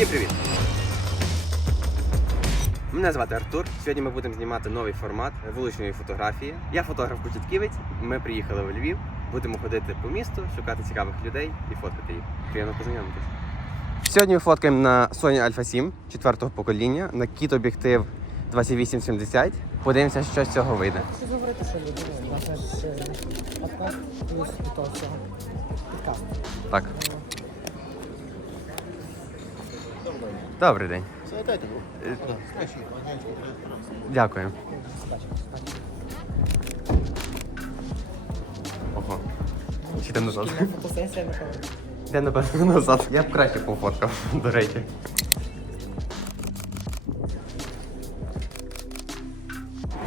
Всім привіт! Мене звати Артур. Сьогодні ми будемо знімати новий формат вуличної фотографії. Я фотограф-початківець. Ми приїхали у Львів. Будемо ходити по місту, шукати цікавих людей і фоткати їх. Приємно познайомитись. Сьогодні ми фоткаємо на Sony Alpha 7 четвертого покоління на кіт об'єктив 2870. Подивимося, що з цього вийде. Що говорити, що люди, наше ж е, подкаст плюс до того всього. Підкаст. Так. Добрий день. Е, Дякую. Ого. Чи там назад? Фотосесія, напевно. Я напевно назад. Я б краще пофоткав, до речі.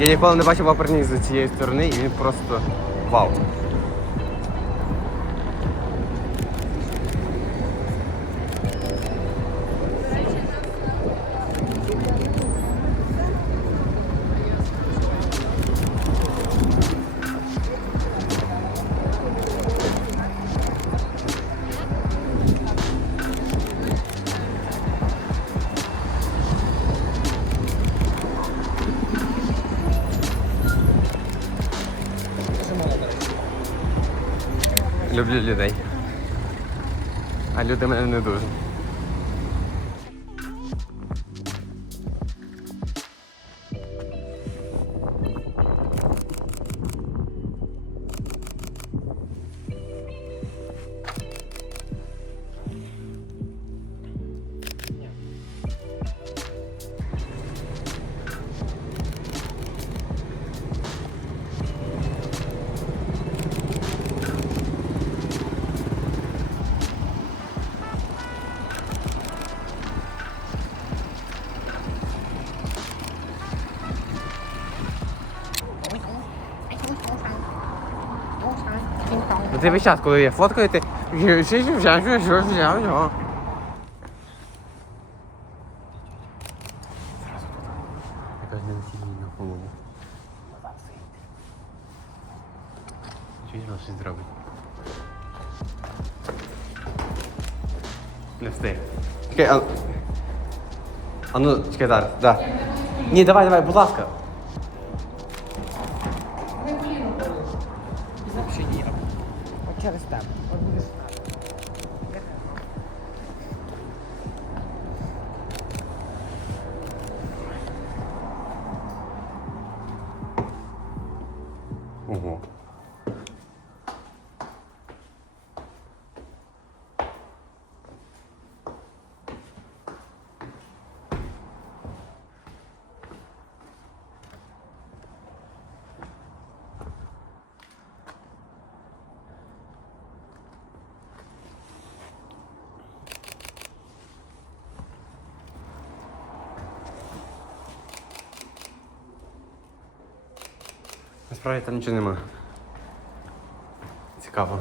Я ніколи не бачив оперник з цієї сторони, і він просто вау. Люблю людей. А люди мене не дуже. Взяв, що. Якась неофігійна голову. Чи вона щось зробить? Не встиг. Чекай, а... А ну, чекай, зараз, да. Ні, давай, давай, будь ласка. Ого. Насправді там нічого нема. Цікаво.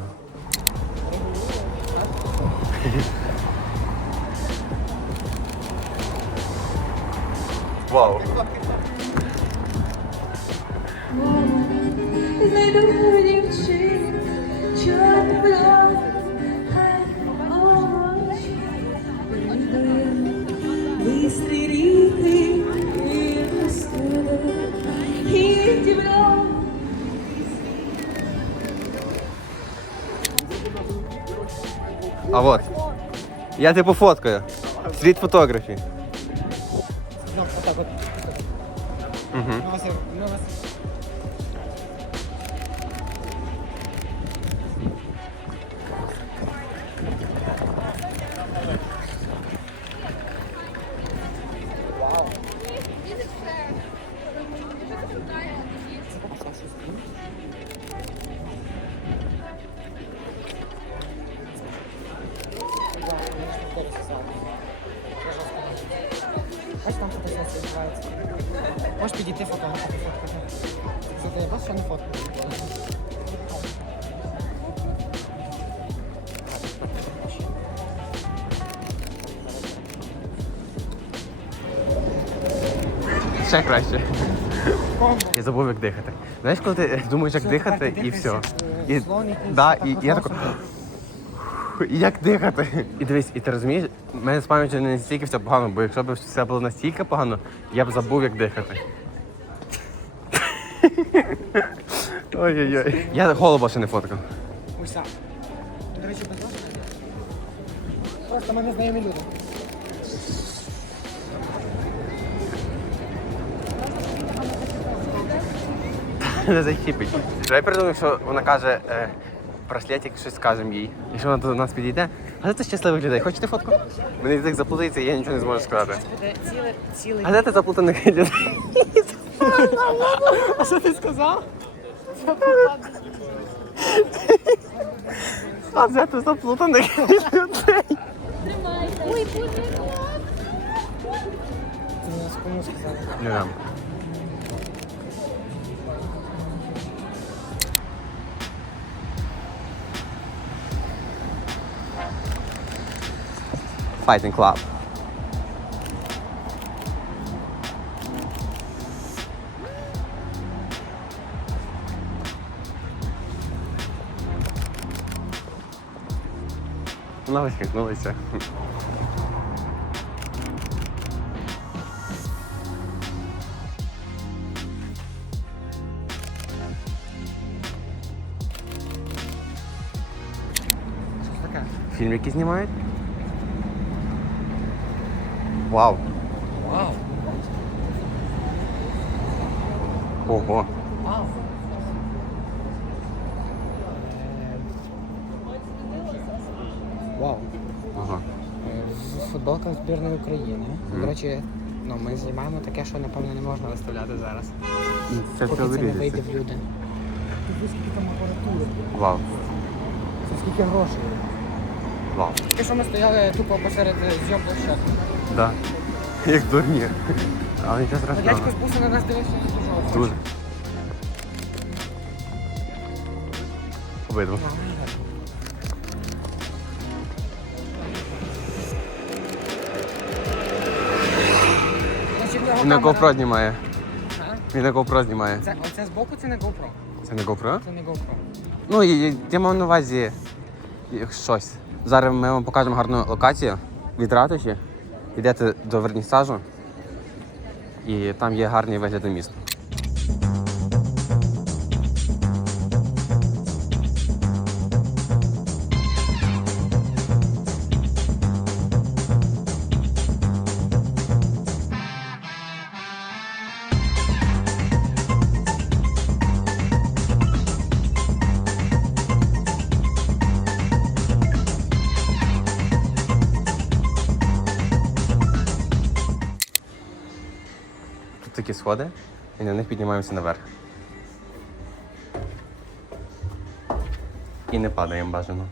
А вот. Я типу фоткаю. Світ фотографії. Ну. Угу. Ще краще. Я забув, як дихати. Знаєш, коли ти думаєш, як дихати, і все. І, да, і, і я І як дихати? І дивись, і ти розумієш, в мене з пам'яттю не настільки все погано, бо якщо б все було настільки погано, я б забув, як дихати. Ой-ой-ой. Я голуба ще не фоткав. Уся. До речі, без вас. Просто мене знайомі люди. Не захіпить. Що я придумав, що вона каже, е, браслетик, щось скажемо їй. Якщо вона до нас підійде, а це щасливих людей. Хочете фотку? Мені язик заплутається, і я нічого не зможу сказати. Буде цілий, цілий. А де ти заплутаних людей? А що ти сказав? А де ти заплутаних людей? Ти нас кому сказав? Не дам. Fighting Club. Вона усміхнулася. Що ж таке? Фільм який знімають? Вау. Вау. Ого. Вау. Вау. Ага. Е, Футболка збірної України. До речі, ну, ми знімаємо таке, що напевно не можна виставляти зараз. Це Поки це не вийде в люди. Ти скільки там апаратури? Вау. Це скільки грошей? Вау. Тільки що ми стояли тупо посеред е, зйом площадки. Да. Як дурні. Але нічого страшного. дядько з буса на нас дивився і дуже Дуже. Обидва. Він на GoPro знімає. Він на GoPro знімає. Це, оце збоку це не GoPro. Це не GoPro? Це не GoPro. Ну, і- і я мав на увазі щось. Зараз ми вам покажемо гарну локацію від ратуші. Йдете до вернісажу, і там є гарний вигляд на місто. Такі сходи, і на них піднімаємося наверх. І не падаємо бажано.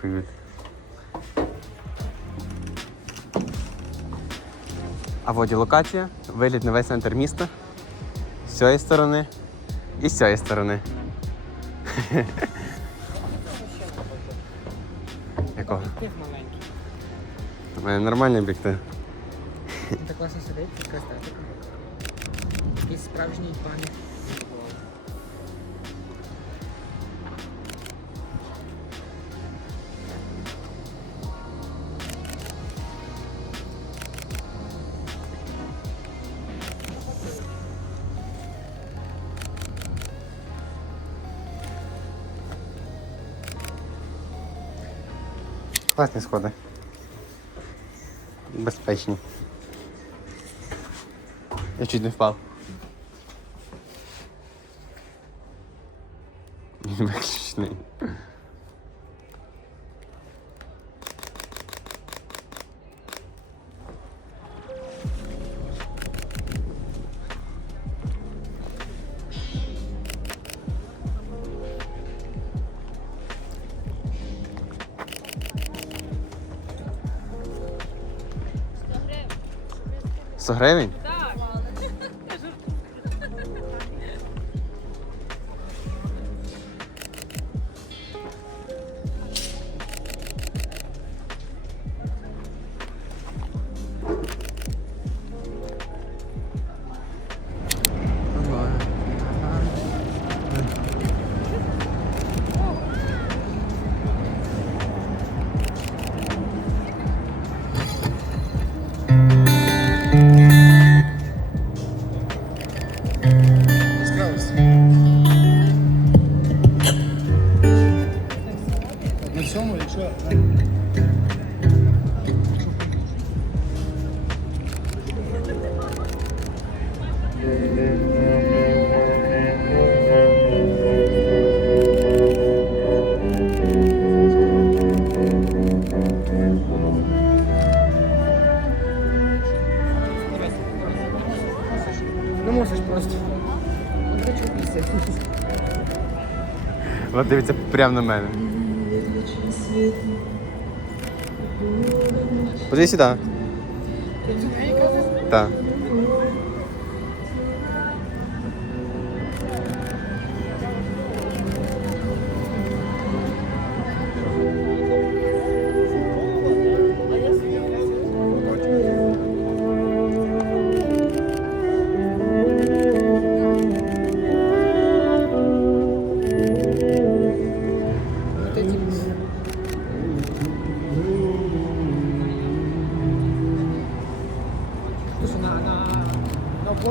Привіт. А воді локація, вигляд на весь центр міста. З цієї сторони і з цієї сторони. Якого? Маленький. У мене нормальний об'єктив. Він так класно сидить, така естетика. Якийсь справжній пам'ять. Класні сходи. Безпечні. Я чуть не впав. Він виключений. Сто гривень? Прямо на мене. Подивись сюди. Так.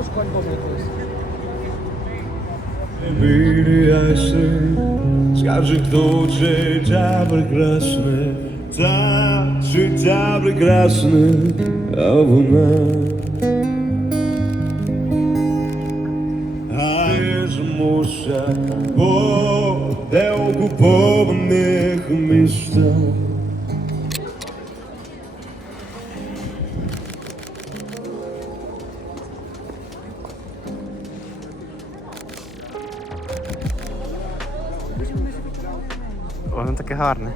На обложку альбома якогось. Переясни, скажи, хто життя прекрасне, та життя прекрасне, а вона. А не змуся по де окупованих містах. Гарне.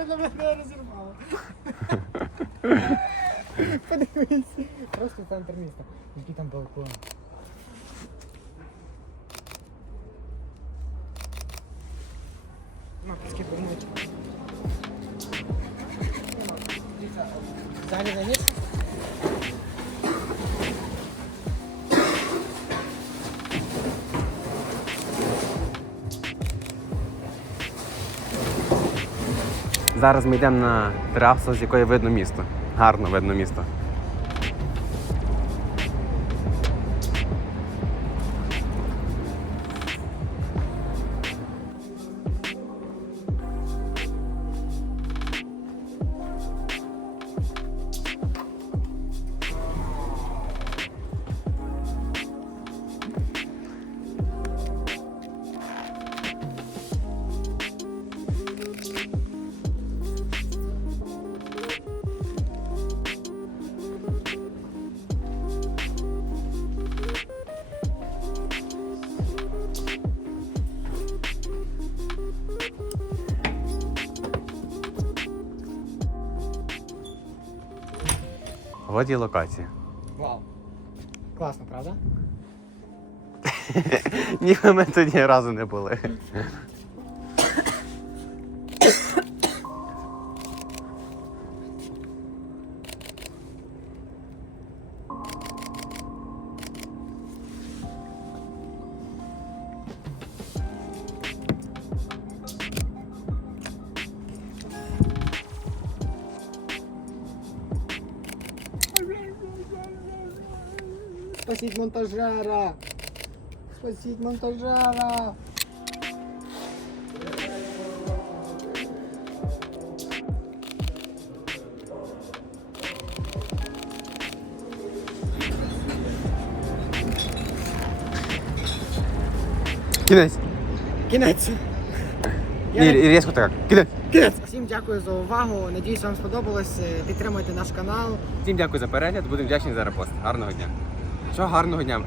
Не знаю, чого на мене розірвало. Подивись. Просто центр міста. Який там балкон. Мапочки помочь. Взагалі на місце? Зараз ми йдемо на терасу, з якої видно місто. Гарно видно місто. От і локація. Вау. Класно, правда? Ні, ми тоді разу не були. Монтажера! Спасіть монтажера! Кінець. Кінець! І, і різко так. Кінець. Кінець! Всім дякую за увагу. Надіюсь, вам сподобалось. Підтримуйте наш канал. Всім дякую за перегляд, будемо вдячні за репост. Гарного дня. Що гарного дня?